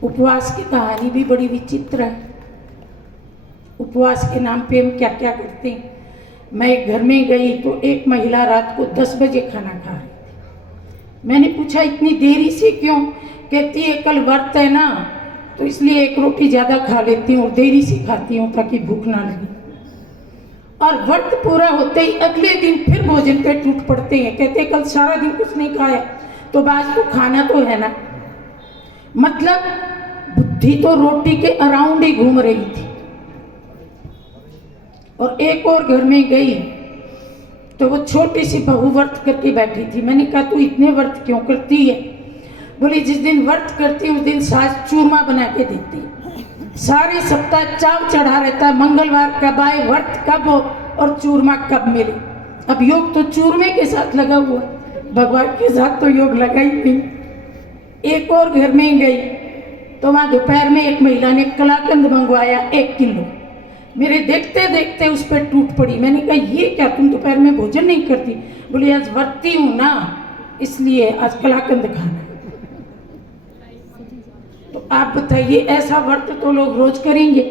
उपवास की कहानी भी बड़ी विचित्र है। उपवास के नाम पे हम क्या क्या करते हैं। मैं एक घर में गई तो एक महिला रात को 10 बजे खाना खा रही थी। मैंने पूछा इतनी देरी से क्यों? कहती है कल व्रत है ना, तो इसलिए एक रोटी ज़्यादा खा लेती हूँ और देरी से खाती हूँ ताकि भूख ना लगे। और व्रत पूरा होते ही अगले दिन फिर भोजन पे टूट पड़ते हैं। कहते हैं कल सारा दिन कुछ नहीं खाया तो आज तो खाना तो है ना। मतलब बुद्धि तो रोटी के अराउंड ही घूम रही थी। और एक और घर में गई तो वो छोटी सी बहू व्रत करके बैठी थी। मैंने कहा तू इतने व्रत क्यों करती है? बोली जिस दिन व्रत करती उस दिन सास चूरमा बना के देती, सारे सप्ताह चाव चढ़ा रहता है, मंगलवार कब आए, व्रत कब हो और चूरमा कब मिले। अब योग तो चूरमे के साथ लगा हुआ, भगवान के साथ तो योग लगा ही नहीं। एक और घर में गई तो वहाँ दोपहर में एक महिला ने कलाकंद मंगवाया 1 किलो। मेरे देखते देखते उस पर टूट पड़ी। मैंने कहा ये क्या, तुम दोपहर में भोजन नहीं करती? बोली आज व्रती हूँ ना, इसलिए आज कलाकंद खाना। तो आप बताइए ऐसा व्रत तो लोग रोज करेंगे,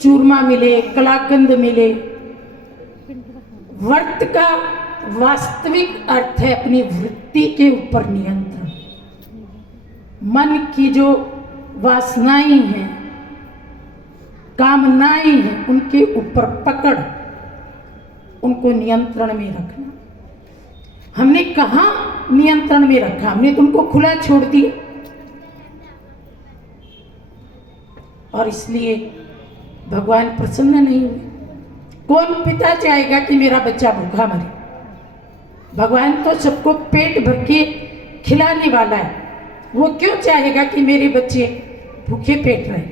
चूरमा मिले, कलाकंद मिले। व्रत का वास्तविक अर्थ है अपनी वृत्ति के ऊपर नियंत्रण। मन की जो वासनाएं हैं, कामनाएं हैं, उनके ऊपर पकड़, उनको नियंत्रण में रखना। हमने कहाँ नियंत्रण में रखा? हमने तो उनको खुला छोड़ दिया। और इसलिए भगवान प्रसन्न नहीं हुए। कौन पिता चाहेगा कि मेरा बच्चा भूखा मरे? भगवान तो सबको पेट भर के खिलाने वाला है। वो क्यों चाहेगा कि मेरे बच्चे भूखे पेट रहे?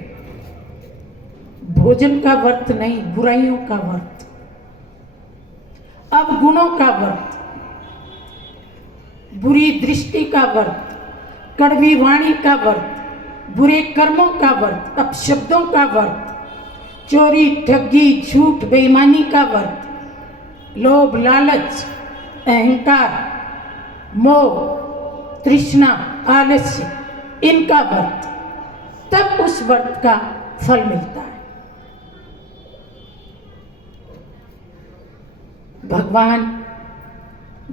भोजन का व्रत नहीं, बुराइयों का व्रत, अवगुणों का व्रत, बुरी दृष्टि का व्रत, कड़वी वाणी का व्रत, बुरे कर्मों का व्रत, अपशब्दों का व्रत, चोरी, ठगी, झूठ, बेईमानी का व्रत, लोभ, लालच, अहंकार, मोह, तृष्णा, आलस्य, इनका व्रत, तब उस व्रत का फल मिलता है। भगवान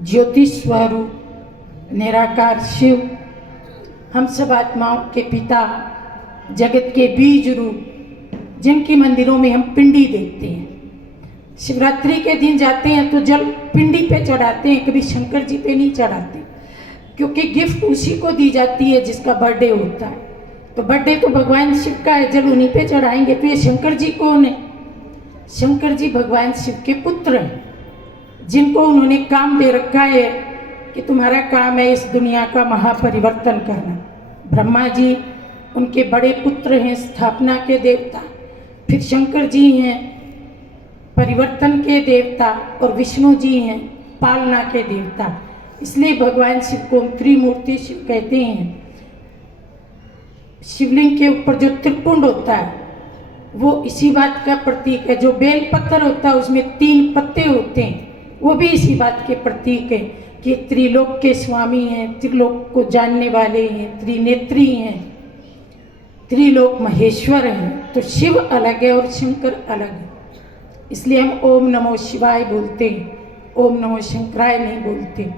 ज्योतिष स्वरूप निराकार शिव हम सब आत्माओं के पिता, जगत के बीज रूप, जिनकी मंदिरों में हम पिंडी देखते हैं। शिवरात्रि के दिन जाते हैं तो जल पिंडी पे चढ़ाते हैं, कभी शंकर जी पे नहीं चढ़ाते, क्योंकि गिफ्ट उसी को दी जाती है जिसका बर्थडे होता है। तो बर्थडे तो भगवान शिव का है, जल उन्हीं पे चढ़ाएंगे। तो ये शंकर जी कौन है? शंकर जी भगवान शिव के पुत्र हैं, जिनको उन्होंने काम दे रखा है कि तुम्हारा काम है इस दुनिया का महापरिवर्तन करना। ब्रह्मा जी उनके बड़े पुत्र हैं, स्थापना के देवता। फिर शंकर जी हैं परिवर्तन के देवता, और विष्णु जी हैं पालना के देवता। इसलिए भगवान शिव को त्रिमूर्ति शिव कहते हैं। शिवलिंग के ऊपर जो त्रिपुंड होता है वो इसी बात का प्रतीक है। जो बेल पत्थर होता है उसमें 3 पत्ते होते हैं, वो भी इसी बात के प्रतीक है कि त्रिलोक के स्वामी हैं, त्रिलोक को जानने वाले हैं, त्रिनेत्री हैं, त्रिलोक महेश्वर हैं। तो शिव अलग है और शंकर अलग है। इसलिए हम ओम नमो शिवाय बोलते हैं, ओम नमो शंकराय नहीं बोलते।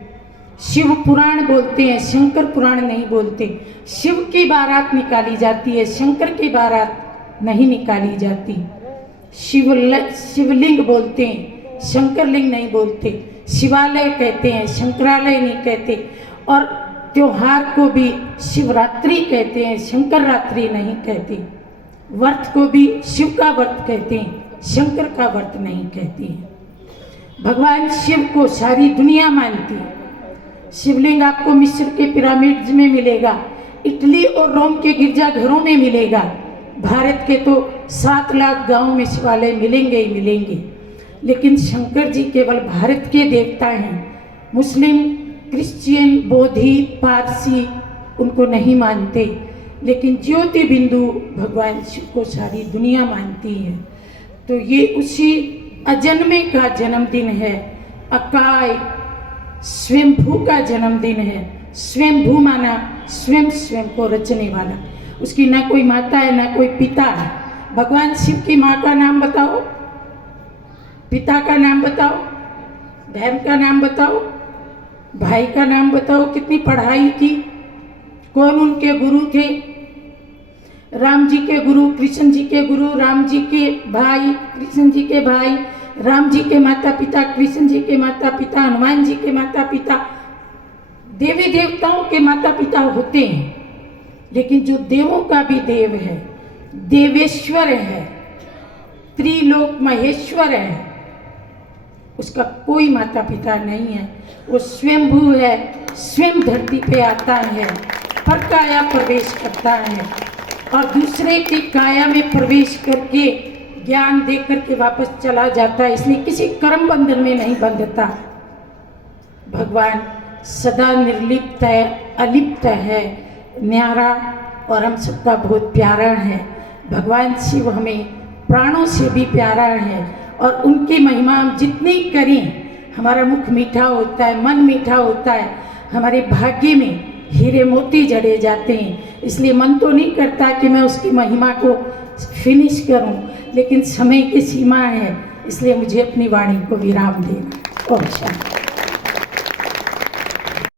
शिव पुराण बोलते हैं, शंकर पुराण नहीं बोलते। शिव की बारात निकाली जाती है, शंकर की बारात नहीं निकाली जाती। शिवलिंग बोलते हैं, शंकर लिंग नहीं बोलते। शिवालय कहते हैं, शंकरालय नहीं कहते। और त्योहार को भी शिवरात्रि कहते हैं, शंकर रात्रि नहीं कहते। व्रत को भी शिव का व्रत कहते हैं, शंकर का व्रत नहीं कहते हैं। भगवान शिव को सारी दुनिया मानती है। शिवलिंग आपको मिस्र के पिरामिड्स में मिलेगा, इटली और रोम के गिरजाघरों में मिलेगा। भारत के तो 7 लाख गांवों में शिवालय मिलेंगे ही मिलेंगे। लेकिन शंकर जी केवल भारत के देवता हैं। मुस्लिम, क्रिश्चियन, बोधि, पारसी उनको नहीं मानते, लेकिन ज्योति बिंदु भगवान शिव को सारी दुनिया मानती है। तो ये उसी अजन्मे का जन्मदिन है। अकाय स्वयंभू का जन्मदिन है। स्वयंभू माना स्वयं स्वयं को रचने वाला। उसकी ना कोई माता है ना कोई पिता है। भगवान शिव की माँ का नाम बताओ, पिता का नाम बताओ, बहन का नाम बताओ, भाई का नाम बताओ, कितनी पढ़ाई की, कौन उनके गुरु थे। राम जी के गुरु, कृष्ण जी के गुरु, राम जी के भाई, कृष्ण जी के भाई, राम जी के माता पिता, कृष्ण जी के माता पिता, हनुमान जी के माता पिता, देवी देवताओं के माता पिता होते हैं। लेकिन जो देवों का भी देव है, देवेश्वर है, त्रिलोक महेश्वर है, उसका कोई माता पिता नहीं है। वो स्वयंभू है, स्वयं धरती पे आता है, पर काया प्रवेश करता है और दूसरे की काया में प्रवेश करके ज्ञान दे करके वापस चला जाता है। इसलिए किसी कर्म बंधन में नहीं बंधता। भगवान सदा निर्लिप्त है, अलिप्त है, न्यारा और हम सबका बहुत प्यारा है। भगवान शिव हमें प्राणों से भी प्यारा है और उनकी महिमा हम जितनी करें हमारा मुख मीठा होता है, मन मीठा होता है, हमारे भाग्य में हीरे मोती जड़े जाते हैं। इसलिए मन तो नहीं करता कि मैं उसकी महिमा को फिनिश करूं, लेकिन समय की सीमा है, इसलिए मुझे अपनी वाणी को विराम देना। और शांति।